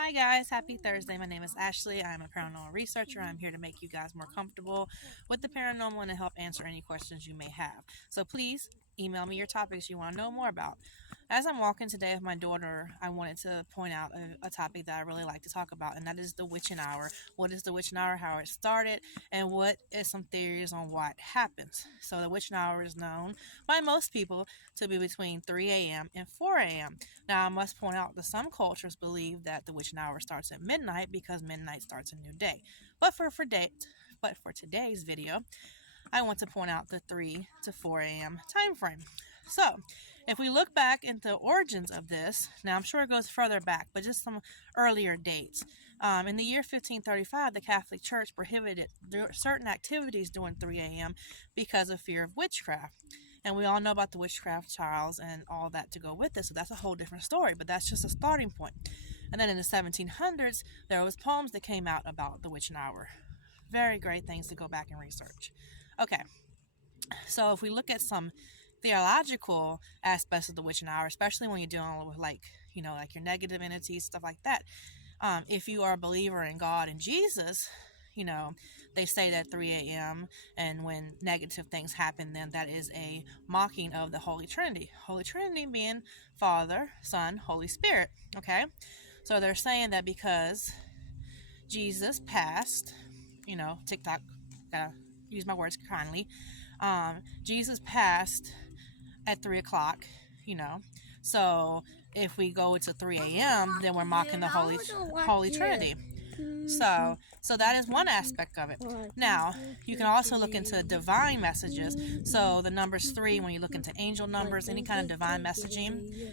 Hi guys, happy Thursday. My name is Ashley. I'm a paranormal researcher. I'm here to make you guys more comfortable with the paranormal and to help answer any questions you may have. So please email me your topics you want to know more about. As I'm walking today with my daughter, I wanted to point out a topic that I really like to talk about, and that is the witching hour. What is the witching hour, how it started, and what is some theories on why it happens. So the witching hour is known by most people to be between 3 a.m. and 4 a.m. Now, I must point out that some cultures believe that the witching hour starts at midnight because midnight starts a new day. But for today's video, I want to point out the 3 to 4 a.m. time frame. So, if we look back into the origins of this, now I'm sure it goes further back, but just some earlier dates. In the year 1535, the Catholic Church prohibited certain activities during 3 a.m. because of fear of witchcraft. And we all know about the witchcraft trials and all that to go with it, so that's a whole different story, but that's just a starting point. And then in the 1700s, there was poems that came out about the witching hour. Very great things to go back and research. Okay, so if we look at some theological aspects of the witching hour, especially when you're dealing with like your negative entities, stuff like that. If you are a believer in God and Jesus, they say that 3 a.m. and when negative things happen, then that is a mocking of the Holy Trinity. Holy Trinity being Father, Son, Holy Spirit. Okay, so they're saying that because Jesus passed, TikTok, gotta use my words kindly. Jesus passed at 3 o'clock, so if we go to 3 a.m., then we're mocking the Holy Trinity. So that is one aspect of it. Now, you can also look into divine messages. So the numbers 3, when you look into angel numbers, any kind of divine messaging,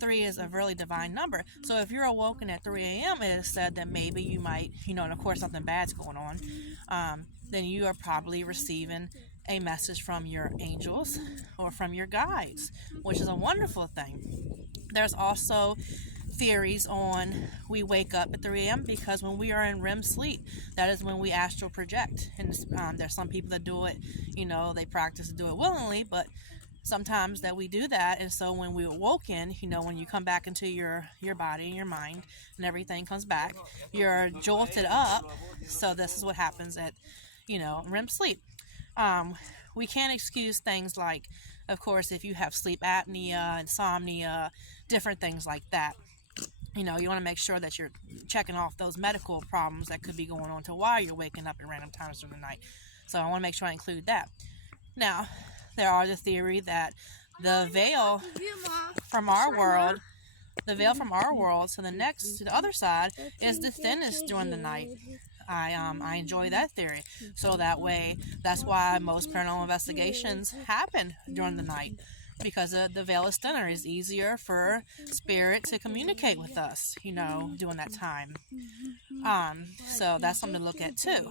3 is a really divine number. So if you're awoken at 3 a.m., it is said that maybe you might, and of course something bad's going on, then you are probably receiving a message from your angels or from your guides, which is a wonderful thing. There's also theories on we wake up at 3 a.m. because when we are in REM sleep, that is when we astral project. And there's some people that do it, they practice to do it willingly, but sometimes that we do that. And so when we awoken, when you come back into your body and your mind and everything comes back, you're jolted up. So this is what happens at, REM sleep. We can't excuse things like, of course, if you have sleep apnea, insomnia, different things like that. You want to make sure that you're checking off those medical problems that could be going on to why you're waking up at random times during the night. So I want to make sure I include that. Now, there are the theory that the veil from our world, to the other side, is the thinnest during the night. I enjoy that theory. So that's why most paranormal investigations happen during the night, because the veil is thinner. It's easier for spirit to communicate with us, during that time. So that's something to look at too.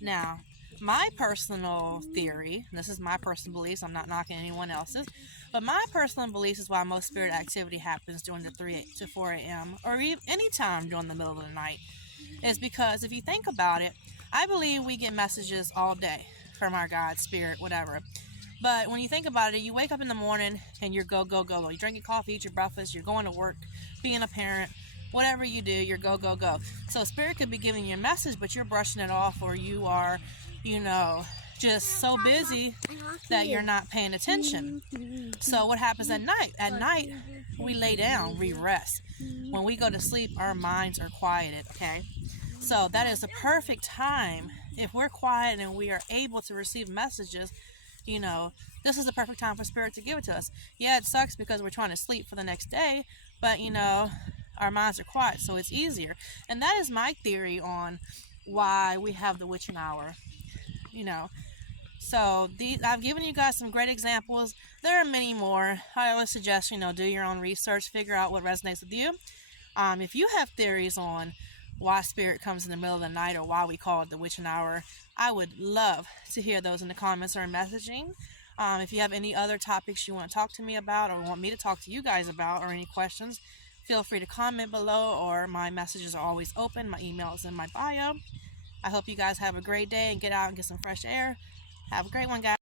Now, my personal theory, and this is my personal beliefs, I'm not knocking anyone else's, but my personal beliefs is why most spirit activity happens during the 3 to 4 a.m. or even any time during the middle of the night, is because if you think about it, I believe we get messages all day from our God, spirit, whatever. But when you think about it, you wake up in the morning and you're go, go, go. You're drinking coffee, eat your breakfast, you're going to work, being a parent, whatever you do, you're go, go, go. So spirit could be giving you a message, but you're brushing it off, or you are, just so busy that you're not paying attention. So what happens at night? At night, we lay down, we rest. When we go to sleep, our minds are quieted, okay? So that is a perfect time. If we're quiet and we are able to receive messages, this is the perfect time for spirit to give it to us. Yeah, it sucks because we're trying to sleep for the next day, but our minds are quiet, so it's easier. And that is my theory on why we have the witching hour. So I've given you guys some great examples. There are many more. I always suggest, do your own research, figure out what resonates with you. If you have theories on why spirit comes in the middle of the night or why we call it the witching hour, I would love to hear those in the comments or in messaging. If you have any other topics you want to talk to me about or want me to talk to you guys about, or any questions, feel free to comment below, or my messages are always open. My email is in my bio. I hope you guys have a great day and get out and get some fresh air. Have a great one, guys.